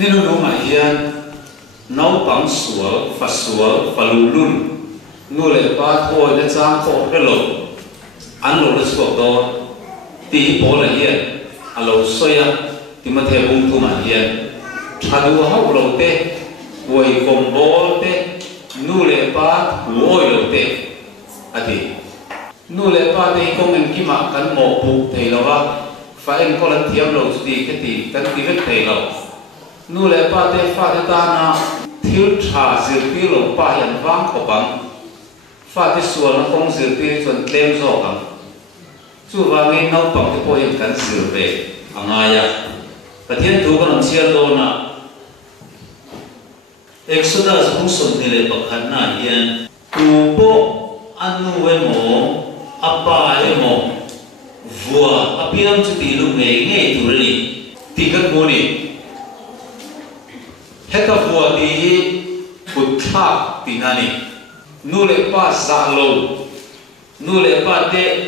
nên nó đúng mà hiền nấu bằng sủa phật lùn nu lệ ba thôi nó trang khổ cái lỗ ăn lỗ nó sủa đó tí bố là hiền à lỗ xoay thì mà theo bung thu mà hiền thà đủ hậu lỗ tê quầy cùng bố tê nu lệ ba ngồi lỗ tê à thì nu lệ ba tê công anh kim mà cắn mổ bụng thầy lỗ ba phải anh có lần thiêm lỗ thì cái thì cắn tí vết thầy lỗ nu lệ ba tê pha tê ta na thiếu trà dược pi lỗ ba hiện vang khổ bằng pha tê xuân nó không dược pi chuẩn tem rõ bằng chú vang nghe nấu bằng cái bôi hiện cắn dược về ang aya và thiên thủ con làm chiên đô na Exodus cũng xuân thì lệ bậc khẩn na hiền tu bộ ăn nu với mồ apa với mồ vua apiam chú tì lúc nghe tu rồi tì cất mồ nè hết cả vua tì bút tháp tì nani nu lệ pa giả lâu nu lệ pa tê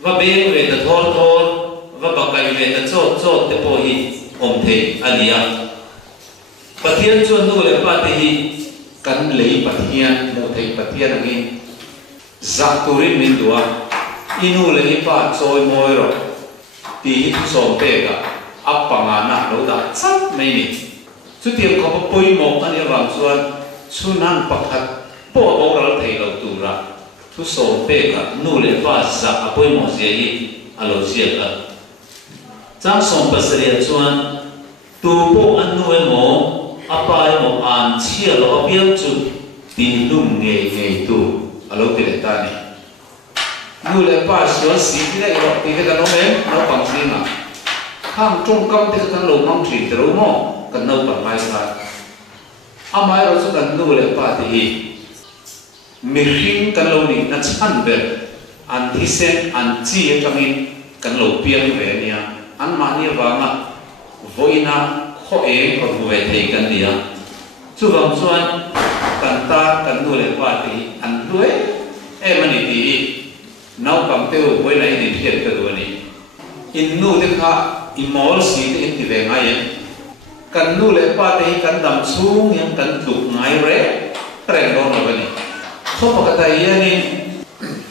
và bên về tờ thôn và bậc cái về tờ chốt tê bồ hi ông thầy alia bát thiên chuan nu lệ pa tê hi cắn lấy bát thiên một thầy bát thiên anh in giặc turin min đua inu lệ pa trôi môi rồi tì sôm bê cả áp bằng na lâu đã chắc mấy nè chú tiệm có bôi mộc anh em vàng chuan chú nan bậc hạt bộ bộ ra thầy lâu tu ra chú sôm bê cả nu lệ pa giặc bôi mộc gì hi alo gì cả trang sôm pasria chuan tu bộ ăn nuôi mồ apa mồ ăn chia lo biếng chú tin lung nghề tu alo cái này ta này nuôi lại ba số xí cái này rồi thì cái nó mềm nó bằng gì mà hàng trung tâm thì cái lồng măng chỉ từ đâu mò cái nó bằng mai sa amai rồi chú cái nuôi lại ba thì mình cái lồng này nó chăn về ăn thì sen ăn chi trong in cái lồng biếng về nha ăn mà như vậy mà với na khó em còn về thầy cần gì à chú vòng xuân cần ta cần nuôi lại qua thì ăn đuối em mà thì nấu bằng tiêu với này thì thiệt cái đuôi này in nuôi thì khác in mol xí thì in thì về ngay em cần nuôi lại qua thì cần đầm xuống em cần đục ngay rẽ trend đó là vậy không có cái gì nên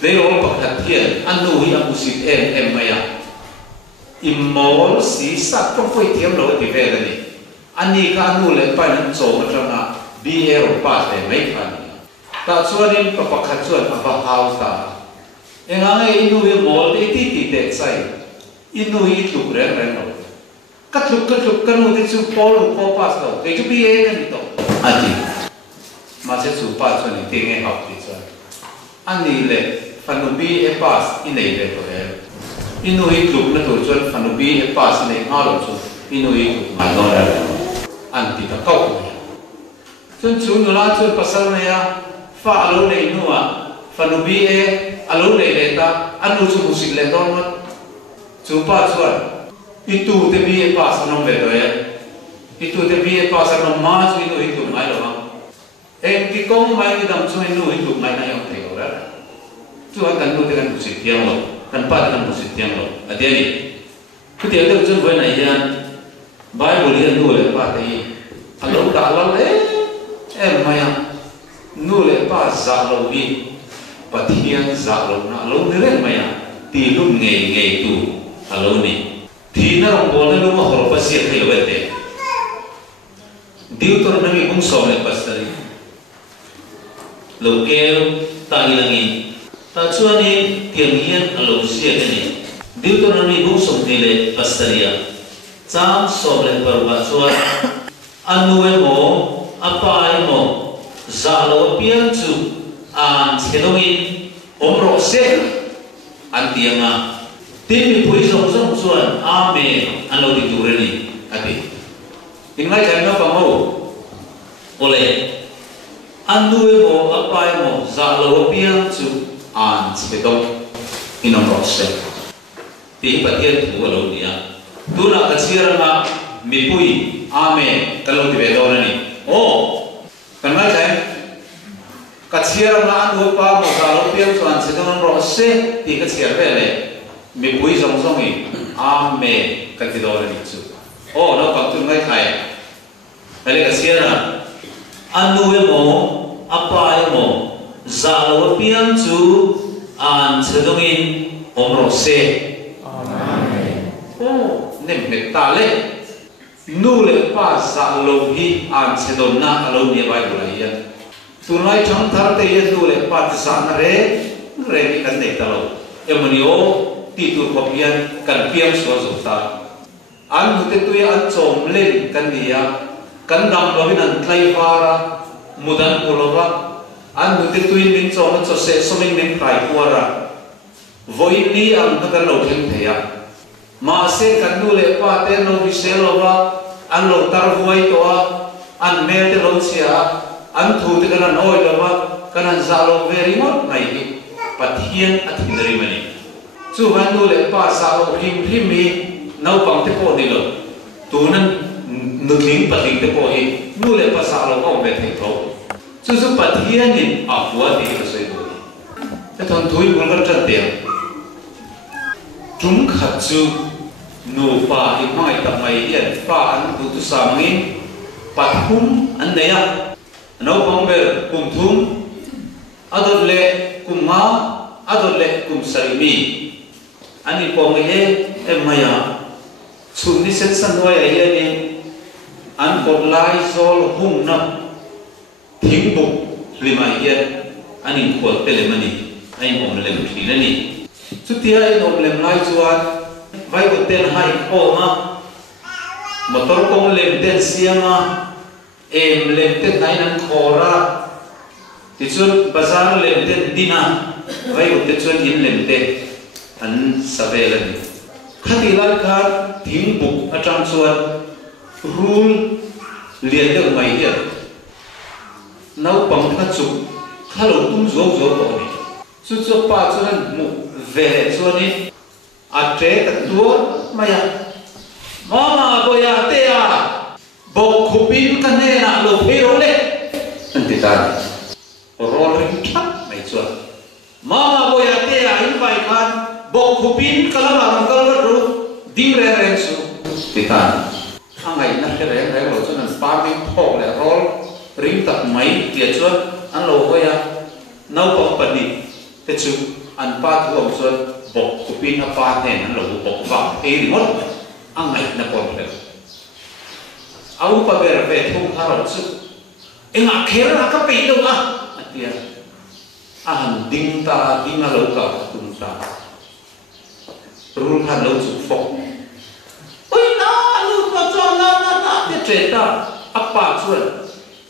lấy ổ bạc thật thiệt ăn nuôi ăn xịt em mày à imol si sat trong phơi thiêm lối thì về đây anh đi cả nu lên phải nằm chỗ mà trong na bl pass để mấy phần ta chuan in bậc bậc chuan bậc hào ta em ngay inu imol để tí để say inu ít lục rèn rồi cắt lục cái nu thì chú Paul pass đâu để chú bl cái gì đâu anh đi mà sẽ chú pass chuan thì nghe học thì chuan anh đi lên phần nu bl pass in này về rồi inu hi klub na tur chuan fanubi e pass nei nga lo chu inu hi klub ma do ra an ti ka kau chuan chu nu la chuan pasal ne ya fa alo nei nu a fanubi e alo nei le ta anu chu musik le don ma chu pa chuan itu te bi e pass nom ve do ya itu te bi e pass nom ma chu inu hi klub mai lo ma em ti kong mai ki dam chu inu hi klub mai na yong thei lo ra chu an kan nu te kan musik tiang lo kan pa kan musik tiang lo adiani ku tiang te chu voi nai hian bible hian nu le pa te alo da lo le em maya nu le pa za lo hi pathian za lo na lo ne le maya ti lu ngei tu alo ni thi na rong bol na lu ma hor pa si thei lo te diu tor na mi bung som le pasari lo ke ta ilangi ta chuan ni tiang hian alo sia ke ni Deuteronomy bung som tile pastaria chang som le parwa chuan anuwe mo apai mo zalo pian chu an chedongin omro se an tianga tin mi pui som chuan amen alo di tureni ati ingai kai na pamo ole anuwe mo apai mo zalo pian chu an chedong inom rose ti pathian thu alo dia tuna kachiranga mipui amen kalau ti vedona ni o kanai kai kachiranga anu pa mo zalo pian chu an chedong rose ti kachir vele mipui song i amen kalti dona ni chu o no pa tu ngai kai Kali kasiana anu emo apa emo zalo piang chu an chedongin omrose amen nem metale nule pa zalo hi an chedonna alo ni bai bulaiya tunai thang thar te ye nule pa tsana re ni kan nei talo emonio ti tu kopian kan piang so zota an hute tu an chom len kan dia kan dam lovin an tlai vara mudan polova an hute tu in chom cho se soming nen kai kuara voi ni ang kan lo theng theya ma se kan nu le pa te no vi se lova an lo tar voi to an mel te lo sia an thu te kan noi lova kan an za lo very much nai hi pathian athindari mani chu han nu le pa sa lo him mi nau pang te po ni lo tu nan nu ling pating te po hi nu le pa sa lo ong be thei tho chu chu pathian in a huwa ti ka soi do te thon thui bul kan chan te trung khat chu nu pa hi mai ta mai yen pa an tu tu sa ngin pathum an ne ya nau pang be kum thum adot le kum ma adot le kum sarimi ani pong ye emaya chu ni sen san noi ye ni an ko lai zol hum na thing bu lima ye ani ko tele mani ai mom lem thi na ni chu tia ai nom lem lai chuan vai ko ten hai ko ma motor kong lem ten siama em lem ten nai nan khora ti chu bazar lem ten dina vai ko te chuan in lem te an savelani khati lai kha thing buk atang chuan rule lian de mai ya nau pang kha chu khalo tum zo zo to ni chu chu pa chuan mu ve chuan ni a tre ta tu maya mama boya te a bo khupin ka ne na lo phiro le an ti ta rol ring thap mai chuan mama boya te a in vai khan bo khupin kalama rangkal ru dim re re su titan angai na khe re lo chuan an pa mi phok le rol ring tak mai tia chuan an lo hoya nau pang pani te chu an pa thu om chuan bo khupin a pa ne an lo bo va e ri mot angai na pon le au pa ber ve thum ha ro chu enga khera ka pe lo a atia a han ding ta ding a lo ka tum ta rul khan lo chu phok oi na lu pa cho na te tre ta apa chuan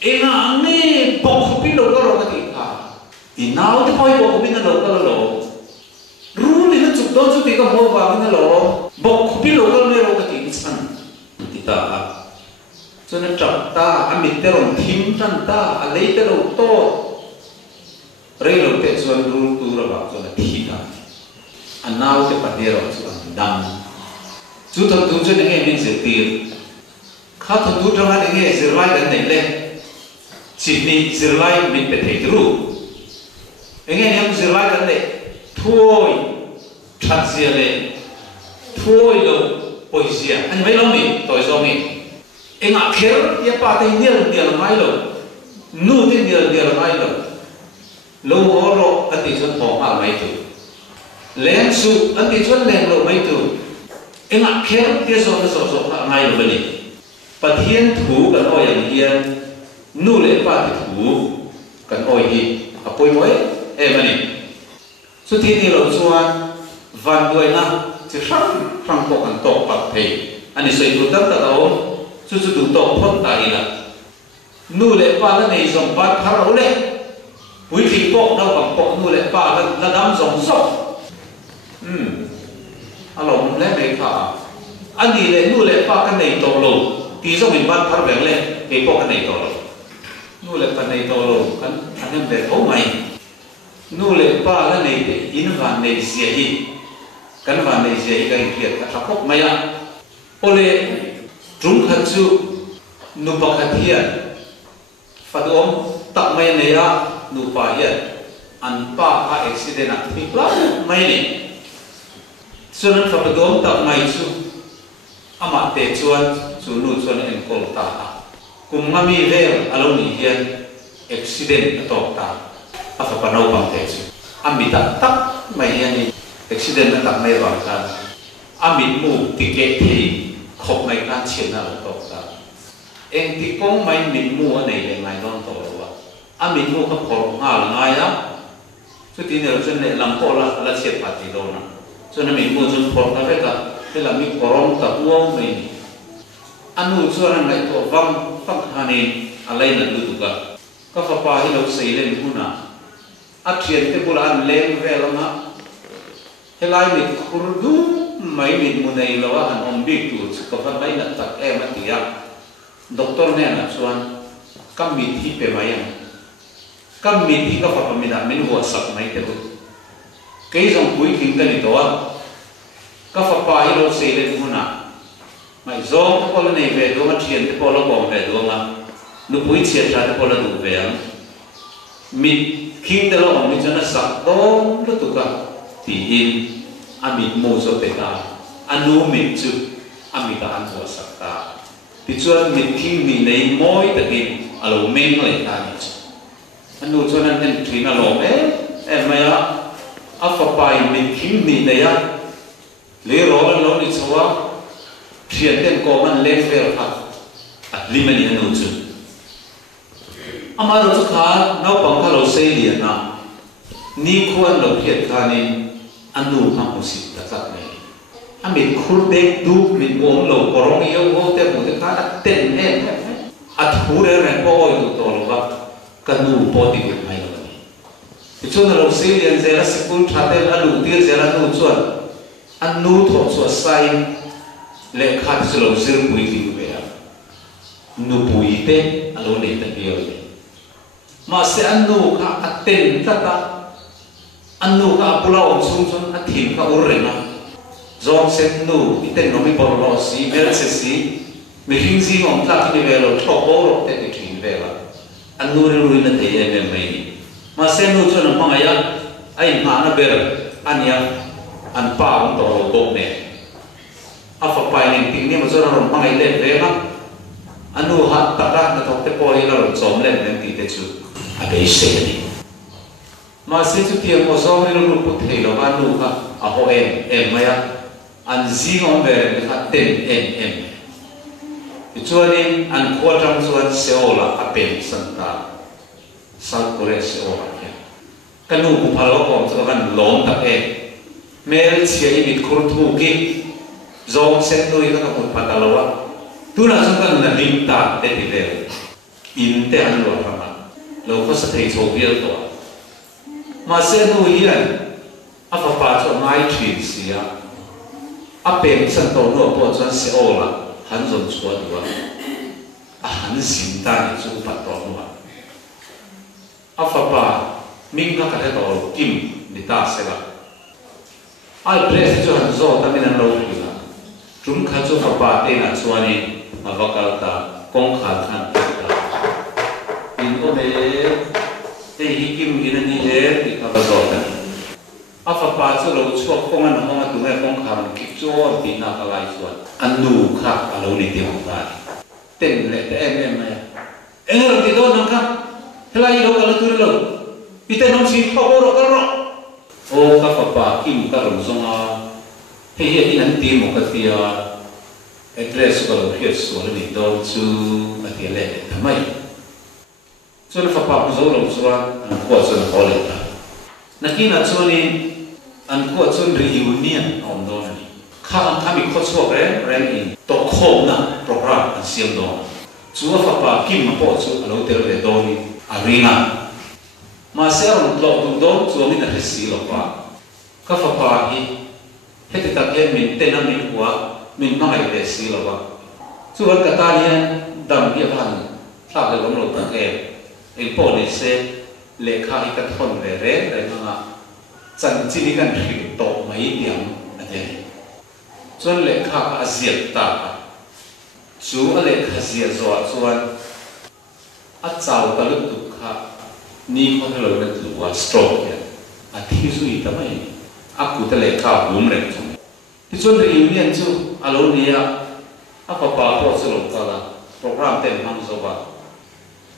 enga nge bok pi lo ko ro ka ti kha ti nau te poi bok pi na lo ka lo rul ni chu do chu ti ka mo wa na lo bok pi lo ka ne ro ka ti chan ti ta ha cho nên chọc ta ăn mít tê rồng thím chân ta ăn lấy tê rồng to rây rồng tê xuân rul tu ra bảo cho là thi ta ăn nào tê bát đê rồi cho ăn đam chú thằng tú cho nên nghe mình sẽ tiền khá thằng tú trong anh nghe sẽ lại cái này lên chỉ mình sẽ lại mình phải thấy đủ anh nghe em sẽ lại cái này thôi chặt gì lên thôi đâu ôi gì anh mấy lắm mình tội do mình anh ạ khéo ya pa tay nhiều mai lo nu tay nhiều mai lo lâu ho ro anh ti chuan ho ma mai tu len su anh ti chuan len lo mai tu anh ạ khéo tia so ma mai lo bani pathian thu kan oi ang hian nu le pa ti thu kan oi hi apoi moi em ani su thi ni lo chuan van đuôi na chi rang ko kan tok pat thei ani soi tu tam ta om chú chú đủ tổ phật tại là nu lệ pa là này dòng bát phá rau lệ quý thị bọc đâu bằng bọc nu lệ pa là đám dòng sọc alo lẽ này thà anh đi lệ nu lệ pa cái này tổ lồ tí dòng mình bát phá rau lệ cái bọc cái này tổ lồ nu lệ pa này tổ lồ anh em để thấu mày nu lệ pa là này để in vàng này dễ hi cái vàng này dễ cái kia cả khóc mày à ole trung khát chu nu pa khát hiền phật om tak mai này à nu pa hiền an pa a accident à thì lắm mai này cho nên phật om tak mai chu ama te chuan chu nu chuan en kol ta cùng ngami về alo ni hiền accident ở ta à phải bắt đầu bằng thế chứ ami tắc mày hiền accident nó tắc mày vào ta ami mu ticket thì không mày can chuyện nào ở ta em thì con mày mình mua ở này để mày non tổ rồi ami mu có khổ ngà là ngay á chút tí nữa cho nên làm khổ là chết phải thì đâu nè cho nên mình mua chút khổ ta biết cái là mình khổ ta uống mình anu cho nên lại tổ vong phong hanin alai na lu tuka ka fa pa hi lo sei len huna a thian te bulan leng ve lama helai mi khurdu mai min munai lo han om bi tu ka fa mai na tak e ma tia doctor ne na chuan kam mi thi pe mai ang kam mi thi ka fa pa mi na min ho sak mai te ru ke jong pui king ka ni to ka fa pa hi lo sei len huna mai zong ko la nei ve do ma thian te ko la bom ve do ma nu pui chia tra te ko la du ve ang mi king te lo om mi chana sak do lu tu ka ti in ami mo so te ka anu mi chu ami ka an ho sak ta ti chuan mi king mi nei moi ta ki alo meng le ta ni anu chuan an en thin alo e mai a fa pai mi king mi nei a le ro lo ni chawa thiền tên có mình lên về phật li mình đi nấu chung, ama rồi khá nấu bằng khá lâu xây liền na, ni khuôn lâu thiệt khá nên anh nấu ham một xịt tất cả này, anh mình khuôn bếp đu mình uống lâu có rong yêu vô thế một cái khá là tên em, anh thú đấy này có oi tụt rồi và cái nấu bỏ đi được hay rồi, thì cho nên lâu xây liền giờ là school thà tên anh nấu tiền giờ là nấu chuột, anh nấu thọ chuột sai lệ khát sự lâu xưa bùi thì về nu bùi thế alo này ta hiểu mà sẽ ăn nu khá ăn tên ta ăn nu khá pula om sung sung ăn thịt khá ur rèn zong sẽ nu cái tên nó mới bỏ lò xí về sẽ xí mình hình gì ông ta cái về rồi thọ bố rồi tên cái chuyện về là ăn nu rồi là thấy em mày mà sẽ nu cho nó mang ai mà nó về ăn ya ăn pa ông tổ bốc này apa pai ning ting ni ma zora ron mangai le ve ma anu hat ta ka na thok te poli la ron som le nen ti te chu a be se ni ma se chu ti mo zo ri ru pu thei lo anu ka a ho em ma ya an zi ngom ve ni ka ten em chu ni an ko tang chuan seola a pen san ta South Korea seola ya kanu pu phalo ko chu kan lom ta mel chia ni khur thu ki zong sen nuôi các con phật đạo tu là chúng ta là linh ta để đi về in te ăn lúa mà lâu có sẽ thấy số biểu đó mà sen nuôi hiện à phải把cho ngay chuyện gì à bên sân tổ nô bộ cho sẽ ô là hắn dùng chúa được à hắn xin ta để chúng phật tổ nô à phải把mình các cái đó kim để ta sẽ là ai biết cho hắn zo ta mình ăn lâu rồi chúng khá cho pháp bà tên là cho anh mà vào cả ta công khá khăn ta in có bé thế hi kim in anh hết thì các bạn rồi à pháp bà cho lâu cho công anh không anh đúng là công khá kịp cho thì nào cả lại cho anh đủ khá à lâu này tiêu không phải tên lệ em này em rồi thì đâu nâng khá thế là gì đâu cả lâu tôi đâu bị tên không xin không có rồi cả rồi ô các pháp bà kim các đồng song à thì hiện nay anh tìm một cái tia address của người Việt số là mình đâu chú cái tia lệ tham mấy cho nên phải bảo dấu lòng cho anh qua cho nó lệ ta nãy khi nào cho nên anh qua cho reunion ông đó này khác anh tham bị khó chịu rồi in tổ khom na program anh xem đó chú phải bảo kim mà bỏ chú anh hotel để đó đi arena mà sẽ ông lọ đúng đó chú mình là hết xí lọ quá các phải bảo hi hết tất cả mình tên là mình qua mình mang lại để xí lọ quá chú vẫn cả ta đi đầm địa bàn sao cái lồng lồng tắc em bỏ đi xe lệ khai cái thôn về rẽ rồi mà chân chỉ đi gần thuyền tổ mấy điểm là thế cho lệ khai diệt ta chú lệ khai diệt rồi cho chào ta lúc tục khai ni có thể là lúc stroke thi suy tâm ấy aku ta lệ khai bùm rèn thì cho reunion chú alo nia apa apa cho lồng ta là program ten hang zoba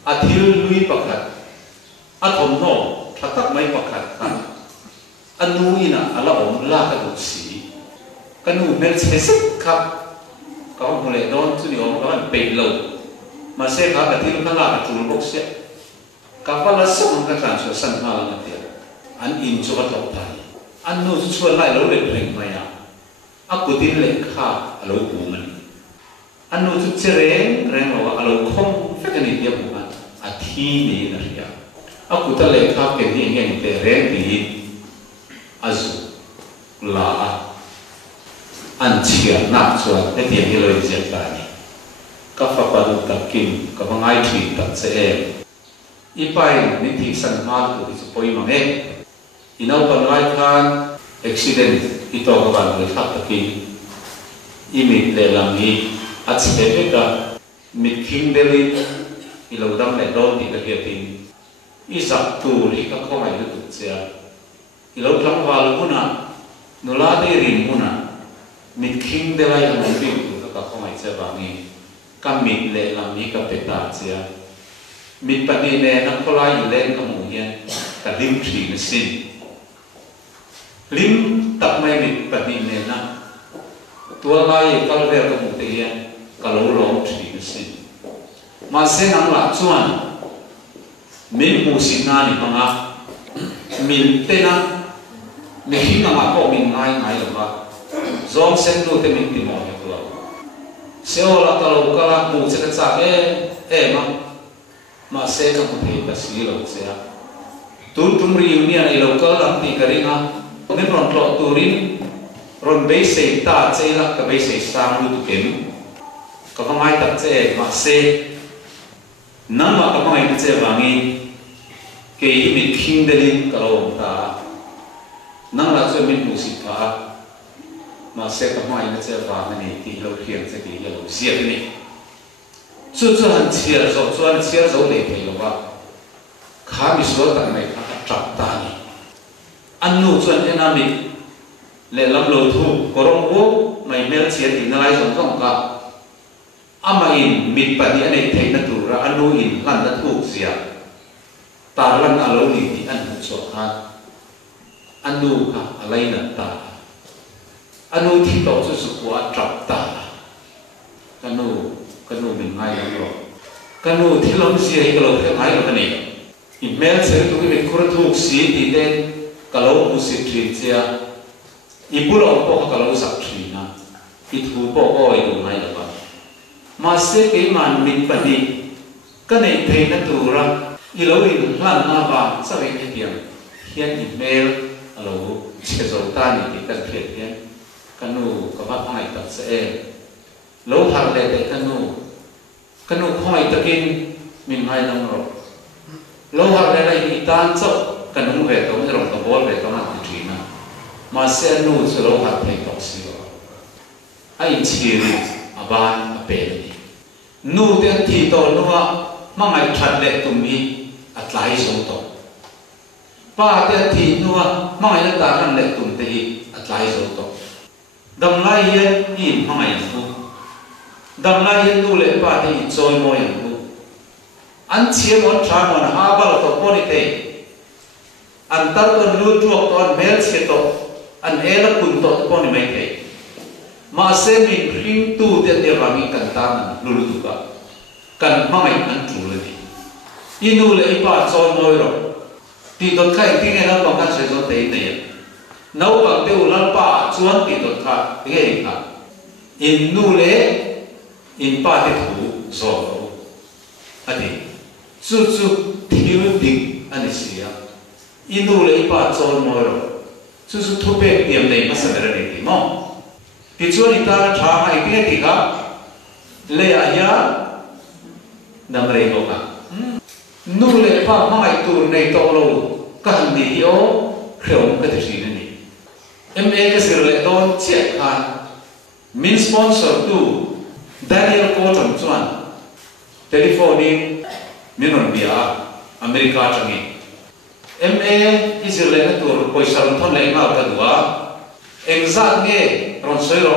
athil lui pakhat athom no thatak mai pakhat kan anu ina ala om la ka du si kanu mel chesik khap ka hole don chu ni om ka pe lo ma se kha ka thil khala ka tul bok se ka pala song ka tran so san ma la tia an in chu ka thok thai an nu chu chuan lai lo le reng mai ya akutin le kha alo ku man an nu chu chereng reng lo alo khom fe ka ni dia bu man a thi ni na ria akuta le kha ke ni ngen te reng ni azu la an chia na chuan e tiang hi lo zia ta ni ka fa pa du ta kim ka bangai thi ta che e ipai ni thi san ma tu chu poi ma e inau kan lai khan accident ito ka ban le thak ta ki imit le lam ni at se pe ka mit king deli ilo dam le don ti ka ke tin izak tu ri ka ko mai lu chia ilo tlang wal huna nula de rin huna mit king de lai an bi tu ka ko mai che ba ni ka mit le lam ni ka pe ta chia mit pa ni ne na ko lai le ka mu hian ka lim thri na sin lim tak mai mit pa ni ne na tua lai ka le ka mu te hian ka lo lo thri na sin ma se nang la chuan min mu sin na ni manga min te na mi hi na ko min ngai ngai lo ba zom sen nu te min ti mo he lo se ola ka lo ka la mu se ka cha e ma se ka mu the ta si lo se a tu tum ri ni ai lo ka lam ti ka ri na ne ron tlo tu rin ron be se ta che la ka be se sang lu tu kem ka va mai ta che ma se na ma ka mai ta che wa ngi ke i mi king de lin ka lo ta nang la chu min mu si pa ma se ka mai na che wa na ni ti lo khiang che ti lo sia ni chu chu han chia zo chuan chia zo le pe lo ba kha mi so ta mai kha trap ta ni an nu chuan enami le lam lo thu korong bo mai mel chia ti na lai song song ka ama in mit pa ni ane thei na tu ra anu in lan na thu sia ta lan a lo ni ti an hu cho kha anu ka alai na ta anu thi to chu su kwa trap ta kanu min ngai la ro kanu thi lom sia hi lo the ngai lo ni in mel se tu ki mit khur thu si ti den ka lo mu si tri chia i bu lo po ka lo sak tri na i thu po o i lo ngai lo ba ma se ke man min pa ni ka nei the na tu ra i lo in hlan na ba sa ve ni pian hian i mel alo che zo ta ni ti kan phet hian kanu ka ba ngai ta se lo thar le te kanu khoi takin min ngai nam ro lo har le lai ni tan cho kanu ve to ro to bol ve to na ti na ma se nu se lo har thei to si ro ai chi ri aban a pe ni nu te ti to no ma ngai that le tum hi atlai so to pa te ti no ma ngai ta ran le tum te hi atlai so to dam lai yen in ma ngai fu dam lai yen nu le pa te choi mo yang nu an chia mon tra mon ha ba to poni te an tar to lu tuak to an mel che to an ela kun to poni mai te ma se min ring tu de de rangi kan ta lu lu tu ka kan ma mai an tu le ni inu le pa choi moi ro ti to khai ti nge na ba kan se zo te te nau ba te u lan pa chuan ti to tha nge ka in nu le in pa te thu zo ati chu thiu dik ani sia inu le pa chon moi ro chu thu pe tiam nei ma sa ni ti mo ti chu ni ta tha mai te ti ka le a ya nam re ko ka nu le pa mai tu nei to lo ka ni yo khreom ka ti si ni ma ka sir le don che khan min sponsor tu Daniel Cotton chuan telephone minon bia America changi MA Israel tur poisa thon le ma ka dua exam nge ron soiro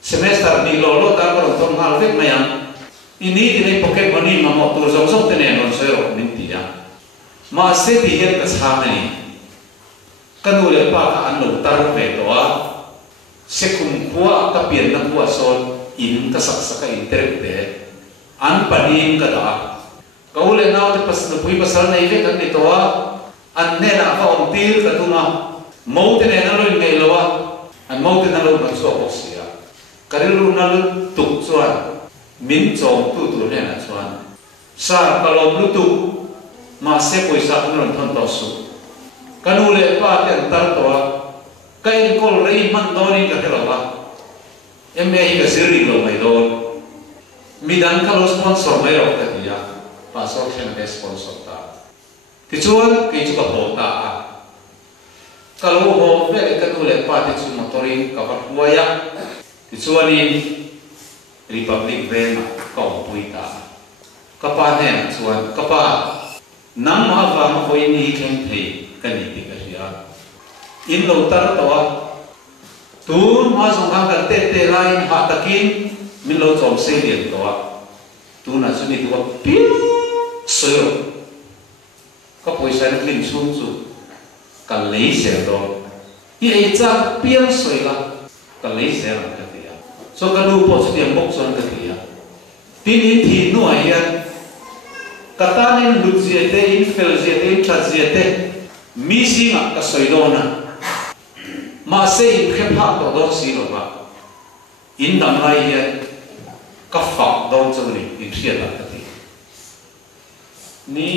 semester ni lo ta ron thon hal vek mayam ini di nei pocket money ma mo tur zong zong te ne non soi ro min ti ya ma se ti hian ka chha ani kanu le pa ka an lo tar ve to a se kum khuwa ka pian na khuwa son in ka sak sak ka inter te an panim ka da ka ule naw te pas na pui pasal nei ve kan ni to a an ne na ka om tir ka tu na mo te ne na lo ngai lo a an mo te na lo ma so ko sia ka ri lu na lu tuk chuan min chong tu tu ne na chuan sa ka lom lu tu ma se poi sa kan ron thon to su kanu le pa ten tar to a kai kol rei man do ni ka helo ba em me hi ka siri lo mai do mi dan ka lo sponsor mai ro ka dia pa so chen ke sponsor ta ti chuan ki chu ka ho ta a ka lo ho ve ka tu le pa ti chu motoring ka ba huaya ti chuan in Republic Van kau pui ta kapa ne chuan kapa nang ma va ma hoi ni khen thei kan ni ti ka ria in lo tar to a tu ma song hang kan te te line ha takin min lo chom se lian to a tu na chu ni tu pi sero ka poi sa ni lim chu chu ka lei se do i ei cha piang soi la ka lei se la ka ti a so ka lu po chu tiam bok son ka ti a tin in thi nu ai ya katanin luziete in felziete in traziete misinga ka soidona ma se in khepha to do si lo ba in dam lai ye ka fa do chu ni in thia la ka ti ni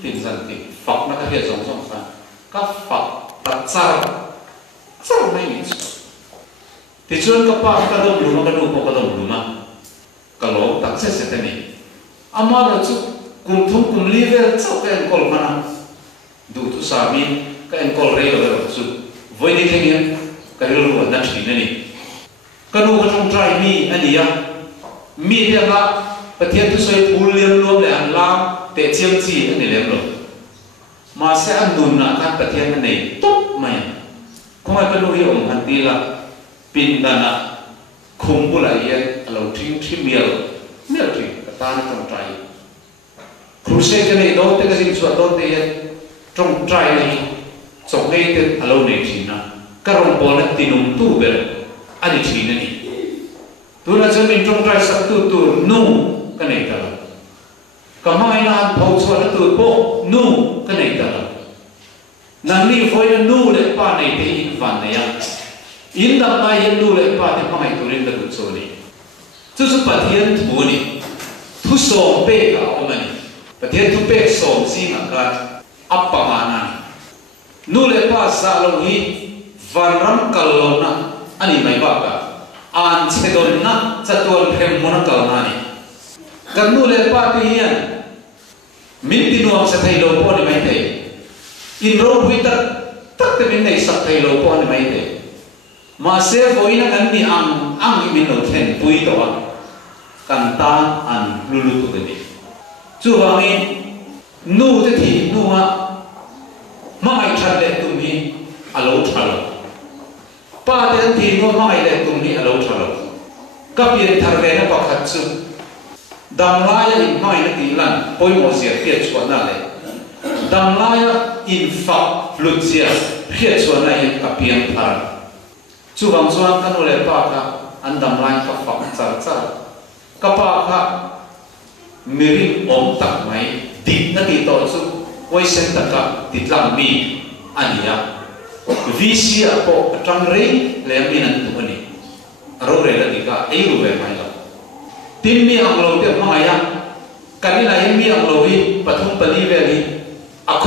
tin san ti fa na ka he zong zong sa ka fa ta char mai ni ti chuan ka pa ka do lu ma ka do po ka do lu ma ka lo tak se se te ni amara chu kum thum kum liver chau ka en kol mana du tu sa mi ka en kol rei lo chu voi ni thengin ka ri lu na thi ni ka nu ka thong trai mi ani ya mi de ba pathian tu soi phul lem lom le an lam te chiam chi ani lem lo ma se an dun na ka pathian nei top mai khomai ka nu hi om han ti la pin dana khum bu la ye alo thing thi miel thi ka ta na thong trai Crusade cái này đâu tới cái gì chuyện đâu tới trong trai này trong ngay tới alo này chỉ na cái rong bò này tinum tu về anh đi chỉ này tu là cho mình trong trai sắc tu nu cái này cả cái mai là phâu cho nó tu bộ nu cái này cả nằm đi phơi nó nu để pa này thì in van này à in đam này in nu để pa thì pa này tu lên được chỗ này chú chú bắt hiện thu này thu sổ bê cả ông nàyประเทศทุกประเทศส่งสิ่งการอัปปะมานันนู่นเลยภาษาลงฮีวันรัมกัลโลนะอันนี้ไม่บ้ากันอ่านเชดอนนะจะตัวเพมมุนกัลนานี่กันนู่นเลยภาษาที่ยันมินตินวมสัตย์โลปอนไม่ได้อินโรวิตัดตักแต่มินในสัตย์โลปอนไม่ได้มาเสียบ่อยนะกันนี่อังมินโนเทนปุยตัวกันตาอันลุลุตุกันนี่จู่ว่ามีนู่จะที่นู่อ่ะไม่ทันเลยตรงนี้อารมณ์ทันป้าเดินที่นู่ไม่เลยตรงนี้อารมณ์ทันก็เปลี่ยนทางเดินไปขัดซุดำลายอินไม่นาทีนั้นปอยโมเสียเพียรชวนนั่นเลยดำลายอินฝักลุดเสียเพียรชวนนั่นก็เปลี่ยนทางจู่บางส่วนกันนู่เลยป้าค่ะอันดำลายก็ฝักจัดก็ป้าค่ะมีริมอมตักไหมดิบนาทีต่อสู้ไว้เส้นตะกับติดลำมีอันนี้อ่ะวิเชียโปจังเร่แล้วมีนั่นตัวนี้เราเรียนดีกันไอ้รู้แบบไหนล่ะทีมมีอังโลเดียวมาอ่ะกันนี่นายมีอังโลฮีปฐมปลีเวลีอะโค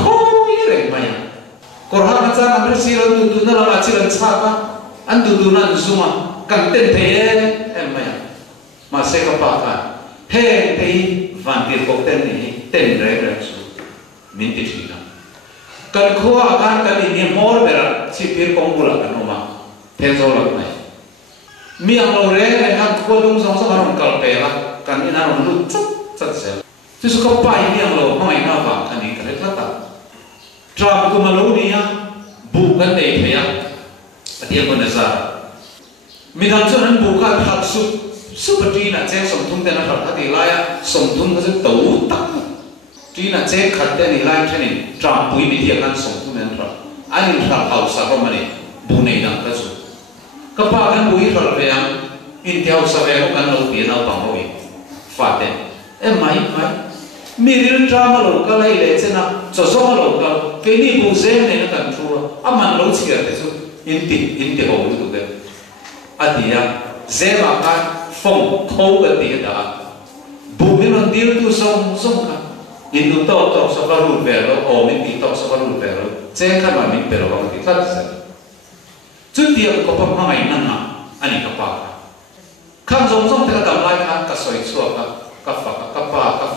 ยเร่งมาอ่ะกอร์ฮามันจะนำเรื่องสิ่งดูนั่นละมาชิลันชาบะอันดูนั่นซูมากันเต้นเทเอ็มมาอ่ะมาเสกปะกันเฮ้เฮ้วันที่พบเต้นนี่เต้นเรื่อยๆสู้มินติชีนะกันขวากันกันนี่มอร์เบอร์ชิพิร์กองบุลกันออกมาเทนโซลักไหมมีอังโลเร่กันขวาลุงสองสามกัลเปล่ากันนี่นั่นลุจุ๊จัดเสร็จที่สุดก็ไปมีอังโลไม่น่าฟังกันนี่กันเลยละตัดทรัมป์ก็มาลุ้นนี่อ่ะบุกกันเองเลยอ่ะประเทศคนนั้นซะมีทางส่วนนั้นบุกกันทัดสุด super tree na che som thung te na thar thati lai som thung ka se to tak tree na che khat te ni lai thani tra pui mi dia kan som thung na thar ani thar hau sa ro mani bu nei na ka chu ka pa kan bui thar pe yang in theo sa ve ko kan lo pi na pa mo fa te mai mi rin tra ma lo ka lai le che na so so lo ka ke ni bu zen ne na kan thu a man lo chi te chu in ti ho lu tu ke a ti ya ze ma ka phong khâu cái tiền đó bù mình còn tiêu tu sông cả in tu to so va ru về rồi o mình ti to so va ru về rồi che khăn mà mình về rồi thì khát sẽ chút tiền có phong mai năng à anh ấy các bạn khăn sông thì cái lại khăn cái soi chua cái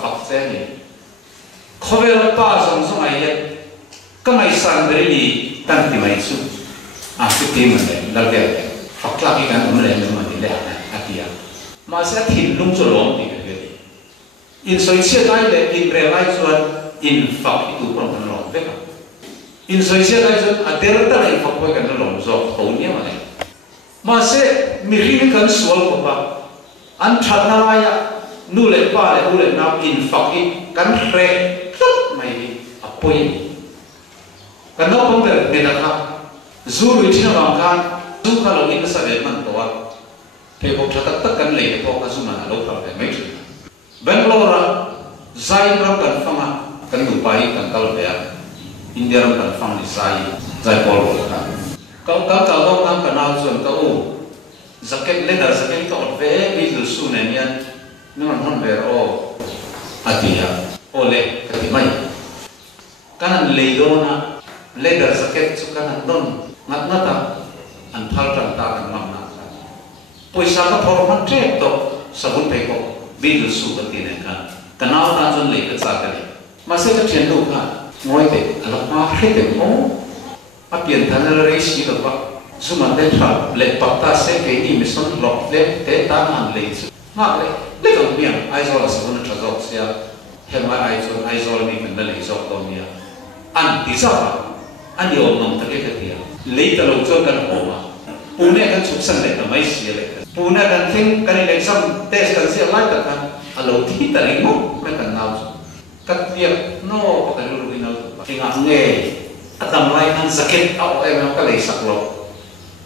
phật thế này khó về là ba sông ấy cái ngày sáng về đi tăng thì mấy chút chút tiền mình đấy là về phật là cái mình lấy mình để à mà sẽ thìn lung cho lom thì cái gì in soi chia cái để in re lại cho in phật itu pun kan lom thế cả in soi chia cái cho à der ta in phật coi kan lom zo thấu nhé mà sẽ mi ri kan sual ko ba an thắt na lai ya nu le pa le u le na in phật in kan re tất mày apoi kan no pom ver me da kha zu ri thina bang kan zu ka lo in sa ve man to thì một thằng tất cả lấy cái cái số mà lâu rồi mấy chuyện Bangalore zai ra cần phong à cần Dubai cần câu về India cần phong thì zai Paul rồi câu cần nào chuẩn câu zakat lên là zakat câu về đi từ su này nha nhưng mà không về atia ole cái gì mấy cái này lấy đó na lên là zakat chú cái này don ngắt ta anh thal trăng ta anh mang Poisa ka forman trek to sabun pe ko bil su ka tine ka naw ta chon le ka cha ka le ma se ka thian lu ka ngoi te ala pa khe te mo a pian than la re si ka ba su man de tha le pa ta se ke ni mi son lo le te ta han le su ma le ka mian ai zo la sabun tra zo sia he ma ai zo ni kan le zo to nia an ti sa an yo nom ta ke ka tia le ta lo zo kan ho ma Pune kan suksan le na mai sia le Pune kan thing kan election test kan sia lai kan alo thi ta le mo me kan nau kat dia no pa kan lu ina inga nge atam lai kan zaket au em ka le sak lo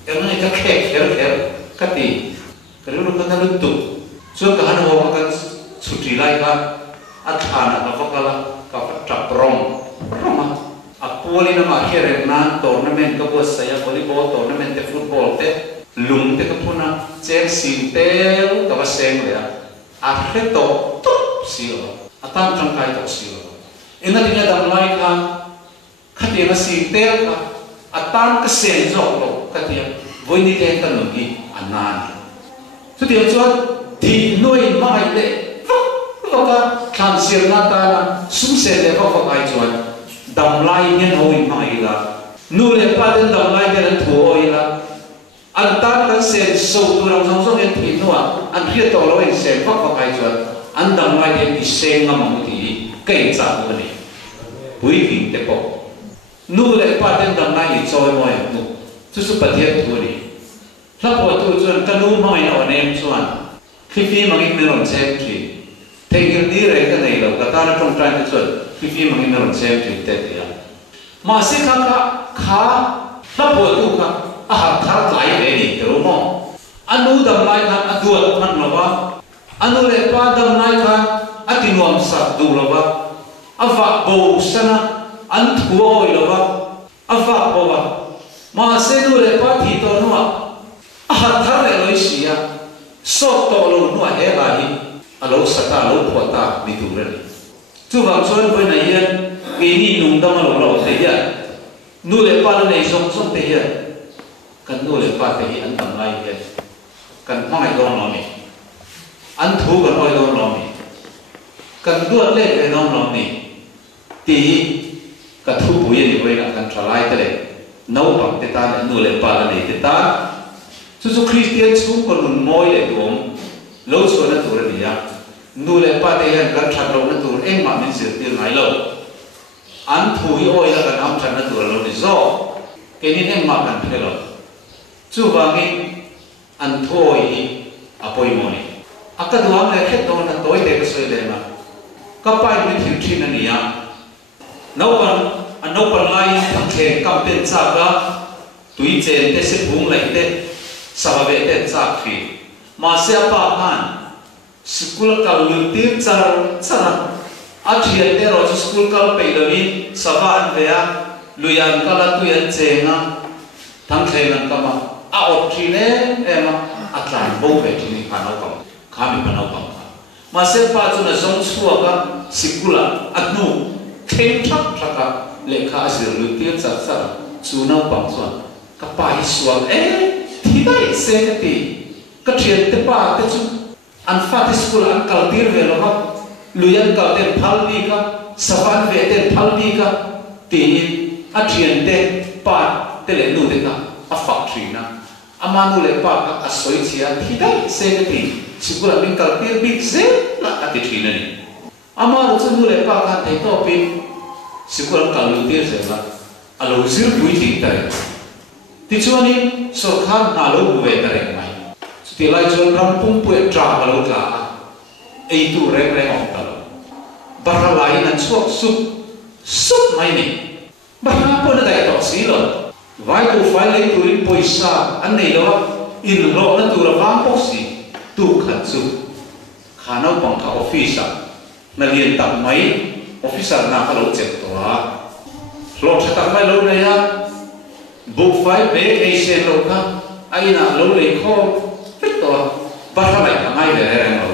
em ngai ka kher kati kan lu kan lu tu so ka han ho kan suti lai ka athana ka fakala ka trap rong roma Apoli na makhere nan tournament ka bo saya volleyball tournament te football te lung te ka puna check sin te ka ba seng le a kheto top sio atan tang kai to sio ina tinya dam lai ka khati na sin te ka atan ka sen zo lo ka tia voi ni te ka no gi anan so ti cho di noi mai le ka ka tham sir na ta na sum se le ka fa kai chuan đầm lai nhân hồi mai là nu le pa den đầm lai den thu oi là anh ta kan sen so tu rong song song en thi nuwa anh khia to lo en sen phak phak ai chuan anh đầm lai den i sen ngam ti kai cha ko ni pui vin te ko nu le pa den đầm lai i choi moi nu chu su pathian thu ni la po tu chuan ka nu mai no nem chuan khi mang in meron chem thi thengil ni re ka nei lo ka ta na trong trai te chuan khi mang in meron chem thi te ya ma se kha la po tu kha a thar lai le ni te ro mo anu dam lai kha adu man lo wa anu le pa dam lai kha atinuam sa du lo wa ava bo sana an thu oi lo wa ava bo wa ma se nu le pa thi to no a thar le loi sia so to lo no he ba hi alo sata lo phota mi tu re chu wa chon voi na yen ngi ni nung dam lo lo te ya nu le pa nei song song te ya kan nu le pa te hi an tam lai ya kan mai don lo mi an thu kan oi don lo mi kan duat le ke don lo mi ti ka thu bu ye ni voi na kan thalai te le no pam te ta nu le pa nei te ta chu Christian chu ko nun moi le dom lo so na tu re ya nu le pa te han kan that lo na tu eng ma min sir ti ngai lo an thu hi oi la kan am than na tu lo ni zo ke ni eng ma kan phe lo chu wa ngi an thoi apoi mo ni akaduam le khet don na toy te soi le ma kapai ni thil thin ani ya no pan lai tham the kam ten cha ga tui chen te se bung lai te savave te cha khi ma se pa han school ka lu tir chara athian te ro school ka pe lo ni savan ve a luyan kala tu yan chenga tham the nan kama a ot thi ne ema atlan bo ve thi ni panau kam khami panau kam ma se pa chu na zong chua ka sikula anu khem thak thaka lekha asir lu tir cha chu na pang chuan ka pa hi sual thi dai se ka ti ka thian te pa te chu an fa te school an kal tir ve lo ha luyan kal ten phal bi ka savan ve ten phal bi ka ti a thian te pa te le nu te ka a fak thri na amanu le pa ka a soi chia thi dai se ka ti sikula bin kal tir bi se la a ti thri na ni amaru chu nu le pa ka te to pin sikula kal lu tir se la a lo zir pui ti ta ti chuani sorkhan na lo bu ve ta re mai ti lai chon ram pum pu tra ba lo tla ei tu reng reng ong ta lo bara lai na chuak sup mai ni bara po na dai to si lo vai tu fai lai tu rin poisa an nei lo in lo na tu ra wang po si tu khat chu khano pang kha office na lien tak mai officer na ka lo check to a lo thata mai lo na ya book file be ei se lo ka ai na lo le kho fit to bara lai ka mai le reng lo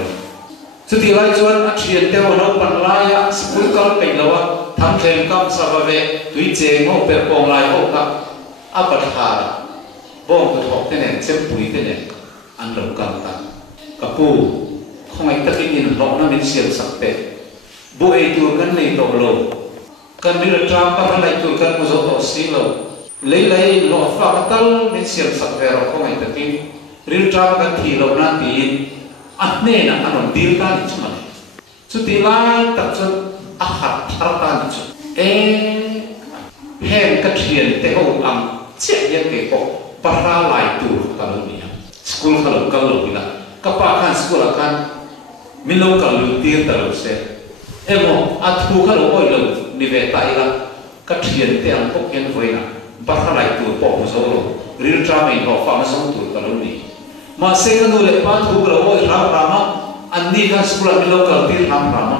chu ti lai chuan a thian te no pan lai a school kal pe lo a tham thlem kam sa ba ve tui che ngo pe pong lai ho ka a pa tha bong ko thok te ne chem pui te ne an lo kam ta ka pu khoi ta ki in lo na min siam sak te bu ei tu kan nei to lo kan ni tra pa lai tu kan mu zo to si lo lấy lo fa tal min siam sak ve ro khoi ta ki ril tra kan thi lo na ti atne na anon dil ta ni chuma chu ti lai tak chu a khat thar ta ni chu hem ka thian te ho am che ye ke ko para lai tu ka lo ni school ka lo la ka pa khan school kan min lo ka lu tir ta lo se emo athu ka lo oi lo ni ve tai la ka thian te ang ko ken voi na para lai tu po mo so lo ril tra mai ho fa ma song tu ka lo ni ma se ka nu le pa thu ro oi ram rama anni ka school mi lo ka tir ram rama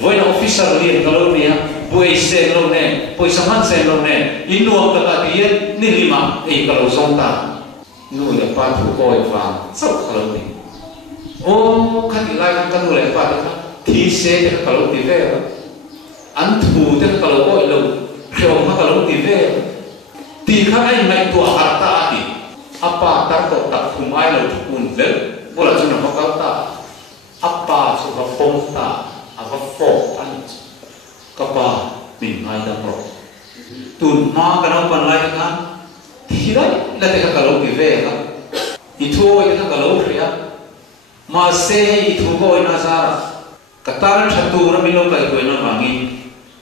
voi na officer li ka lo ni bui se lo ne poi saman se lo ne inu ka ka ti ni lima ei ka lo song ta nu le pa thu ko oi fa so ka lo ni o ka ti lai ka nu le pa ta thi se ka lo ti ve an thu te ka lo oi lo khom ka lo ti ve ti kha ai mai tu har ta ti apa tar to tak khumai lo kun le bola chu na ka ta apa chu ka pom ta ava fo an ka pa min mai da pro tun ma ka no pan lai ka thi dai la te ka lo ki ve ka I thu oi ka lo khria ma se I thu ko na sa ka tar thatu ra mi lo kai ko na wangi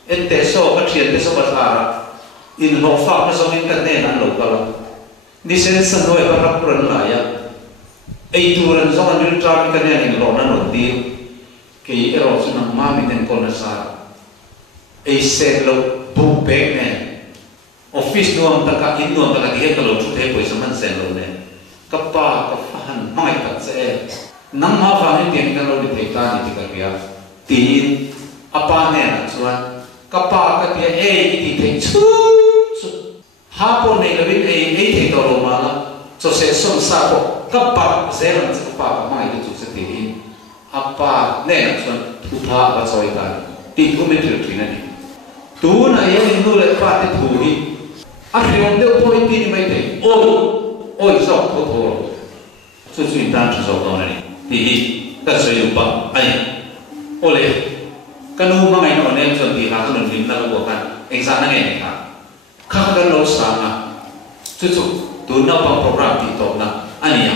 en te so ka thian te so ba thara in no fa na so min ka ne na lo ka ni sen san noi ka rap ran la ya ei tu ran so an rin tra mi ka ne ni lo na no di ke I ero so na ma mi ten ko na sa ei se lo bu be ne office no am ta ka in no ta ka di he ka lo thu te poi sa man sen lo ne ka pa ka han mai ta se nang ma fa ni ten ka lo di te ta ni ti ka ya tin apa ne na chuan ka pa ka ti ei ti te chu ha po ne ka rin ei te to lo ma la so se som sa ko ka pa ze ran chu pa ka mai ti chu se ti apa ne na chuan thu tha ba choi ta ti ko me thil thina ni tu na ye ni nu le pa te thu hi a riom de po ti ni mai te oi so ko tho chu chu tan chu so to na ni ti hi ka so yu ba ai ole ka nu ma ngai no ne chon ti ha chon lim na lo kan exam na ngai ka ka ka lo sa na chu chu tu na pa program ti to na ani ya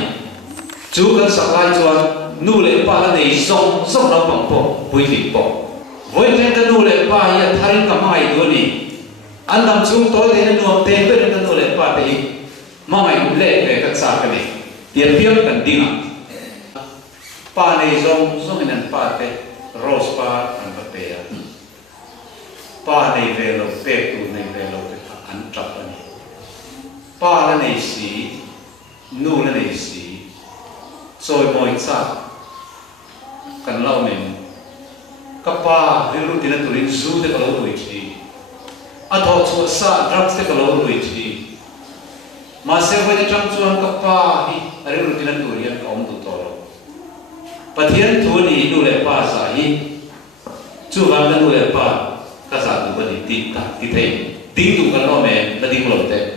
chu kan sa lai chuan nu le pa la nei song song na pang po pui ti po voi ten ka nu le pa ya tharin ka mai do ni an nam chung to le nu te pe ka nu le pa te ma mai le ka cha ka ni tiam tiam kan dinga pa nei zong in an pa te rose pa an pa pe pa nei velo pe tu nei velo pe an trap ani pa la nei si nu la nei si soi moi cha kan lau men kapa hiru tina turin zu te kalau lui chi atho chu sa drugs te kalau lui chi ma se voi te chang chuan kapa hi hiru tina turin ka om tu to pathian thu ni nu le pa sa hi chu wang nu le pa ka sa tu ba ni ti ta ti thei ding tu kan lo me ta ding lo te